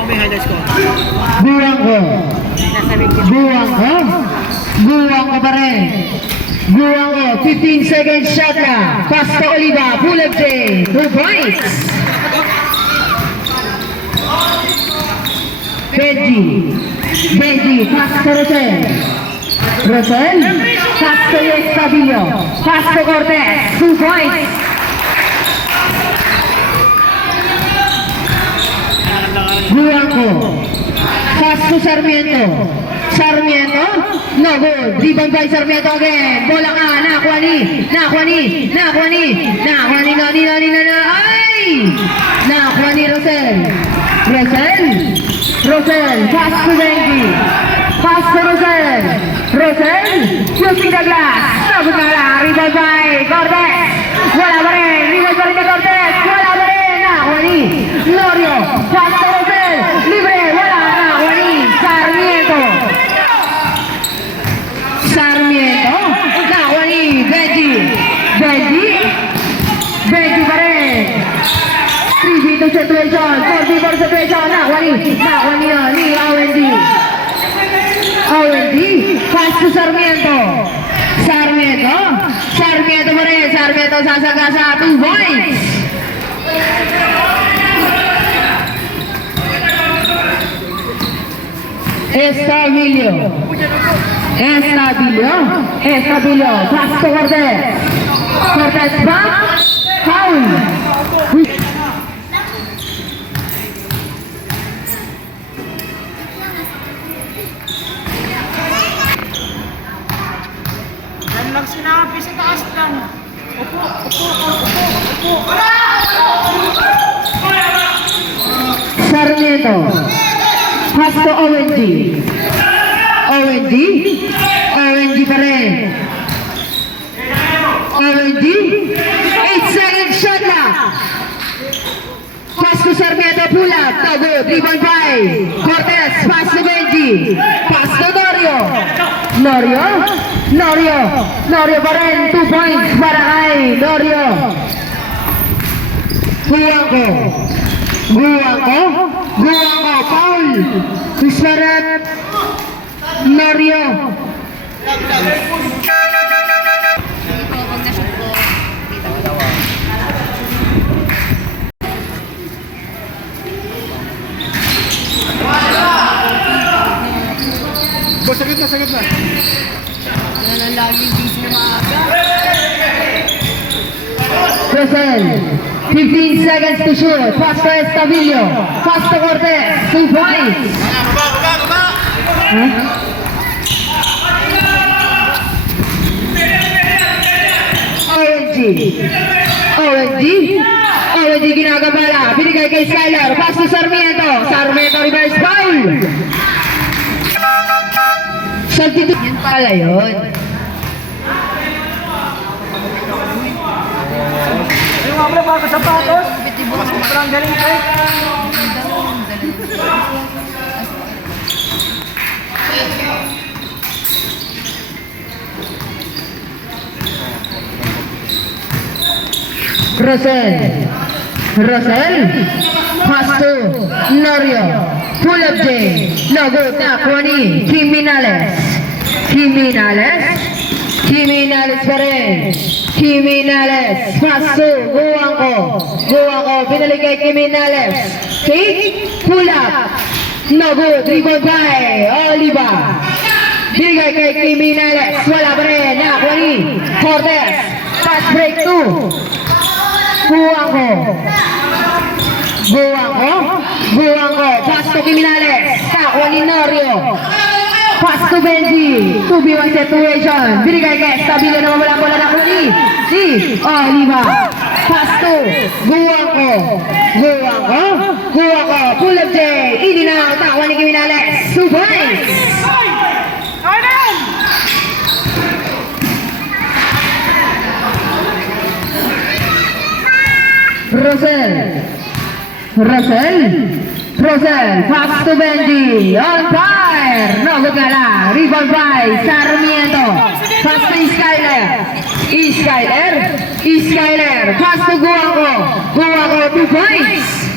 ko may highlights ko. Buwang ko. Buwang ko pa rin. Buwang ko. 15 seconds shot na. Pasta Oliva. Full of J. 2 points. Benji. Pasta Rosel. Pasta Estabillo. Pasta Cortez. 2 points. Buwang ko. Pasto Sarmiento, no good. Rebound by Sarmiento again. Bola ka, nakuha ni. Ay! Nakuha ni Rosel. Pass to Benji. Pass to Rosel, shooting the glass. Nakuha na, rebound by Cortez. Wala pa rin, rebound pa rin ni Cortez. Wala pa rin, nakuha ni Lorio. Pass to Rosel, libre, wala na. Sarmiento, nakuha ni Benji pa rin. 3v2 situation, 4v4 situation, nakuha ni OND, pass to Sarmiento pa rin, Sarmiento sasagasa, 2 points. Estabillo, pass to Cortez back, foul. Yan lang sinabi sa taas lang. Upo. Sarmiento, pass to ONG pa rin. 8 seconds shot na. Pass to Sarmiento, pull up, no good. Rebound by Cortez, pass to Benji, pass to Norio pa rin. 2 points para kay Norio. Buwang ko, foul. Ismarap Norio. Sagot na. Yan ang laging busy na maaga. Rosel, 15 seconds to shoot. Pass to Estabillo. Pass to Cortez. 2 points. ONG ginagabala. Binigay kay Skyler. Pass to Sarmiento. Reverse foul. Substitute. Yan pala yun. Yung mga pre, bago sapatos. Sobrang galing pre. Rosel, pass to Norio, pull up J, no good, nakuha ni Jimenez pa rin. Pass to Buwang ko, binalik kay Jimenez, take, pull up, no good, rebound by Oliva, bigay kay Jimenez, wala pa rin, nakuha ni Cortez, pass break 2, Buwang ko, pass to Jimenez, nakuha ni Norio, pass to Benji, 2v1 situation, binigay kay Estabillo na wala bola na kuha ni Oliva, pass to Buwang ko, pull up J, ini na, nakuha ni Jimenez, 2 points. Rosel, pass to Benji, on fire, no good nga lang, rebound by Sarmiento, pass to Skyler, pass to Guaco, 2 points.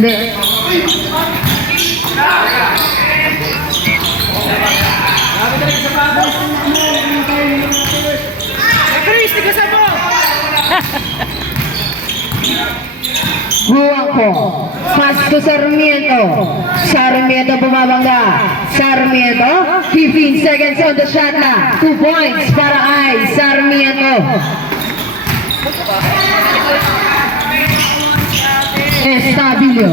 Hindi. Chris, tigasan mo! Guwako. Pasto Sarmiento. Sarmiento bumabangga. Sarmiento. 15 seconds on the shot na. 2 points para kay Sarmiento. Estabilio.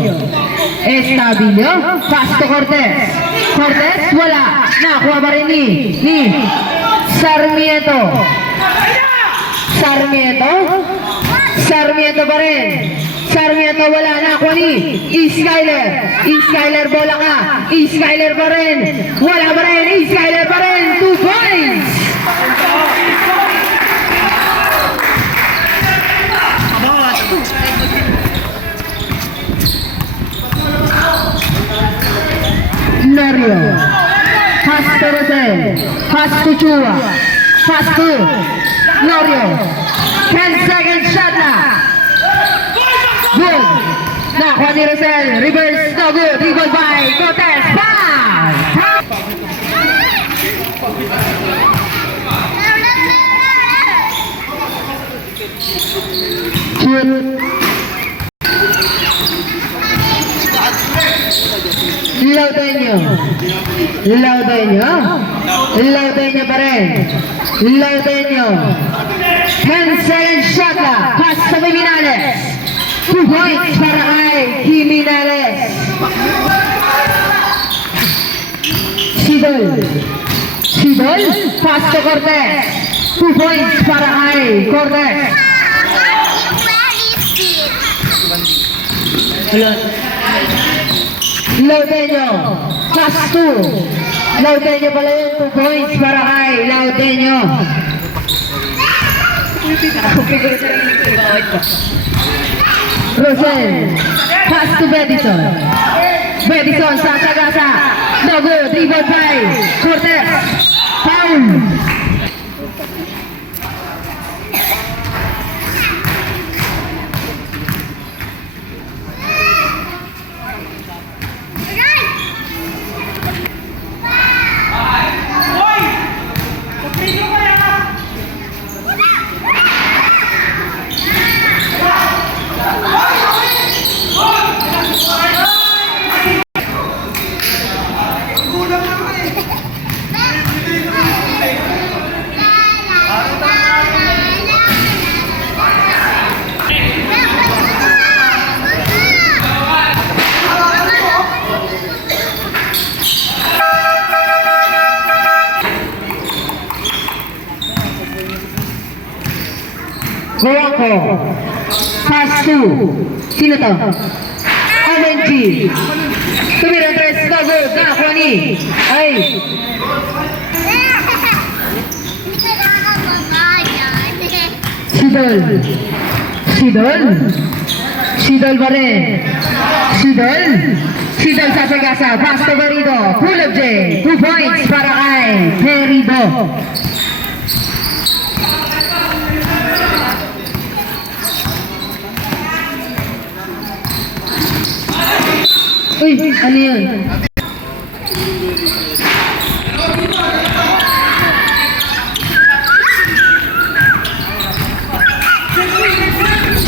Estabilio. Pasto Cortez. Cortez wala. Nakuha pa rin ni Sarmiento. Sarmiento. Sarmiento pa rin. Sarmiento wala na. Nakuha ni Skyler. Skyler bola ka. Skyler pa rin. Wala pa rin. Skyler pa rin. 2 points. Nario. Pasto Rosel. Pasto Chua. Pasto. Nario. 10 seconds shot na. Good. Nakuha ni Rosel. Reverse. No good. Rebound by Cortez. Foul. Shoot. Laudenyo. Laudenyo. Laudenyo pa rin. Laudenyo. 10 seconds shot na. Pass sa Jimenez. 2 points para kay Jimenez. Sidol. Sidol. Pass to Cortez. 2 points para kay Cortez. Laudenyo. Pass 2. Laudenyo pala yun. 2 points para kay Laudenyo. Rosel. Pass to Bedison. Bedison sa Sagasa. No good. Rebound by Cortez. Foul. Guwako. Pass 2. Sino to? OMG. Tumira 3. No good. Nakuha ni. Ay. Sidol. Sidol. Sidol pa rin. Sidol. Sidol sa Sagasa. Pass to Perido. Full of J. 2 points para kay Perido. Uy, ano yun?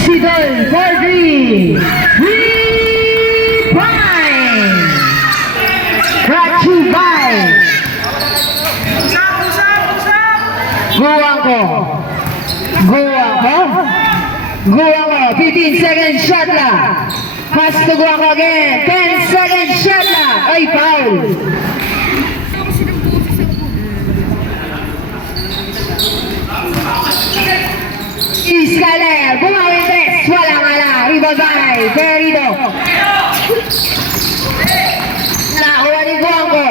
Sidol, 4-3. Rewind. Brought to you by Guwako. Guwako. Guwako. 15 seconds shot na. Pass to Guwako again. 10 seconds shot na. Ay, foul. Skyler. Bumawin 3. Walang ala. Rebound by Perido. Nakuha ni Guwako.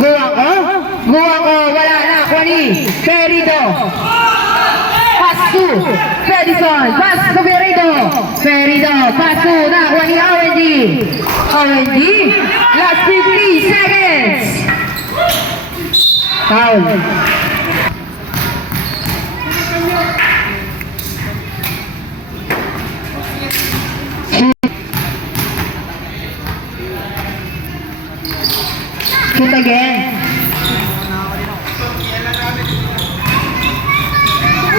Guwako. Guwako. Wala na. Nakuha ni Perido. Pass to Pedison. Pass to Perido. Perito, paso nakuha ni ONG. ONG, last 50 seconds. Foul. Shoot again.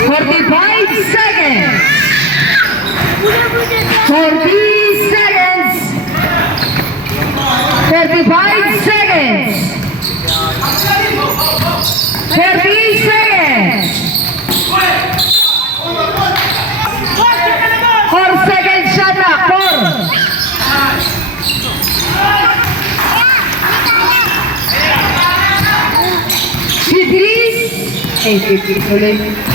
45 seconds. 40 seconds. 35 seconds. 30 seconds. 4 seconds shot clock. 4. Fifties. 8 ulit.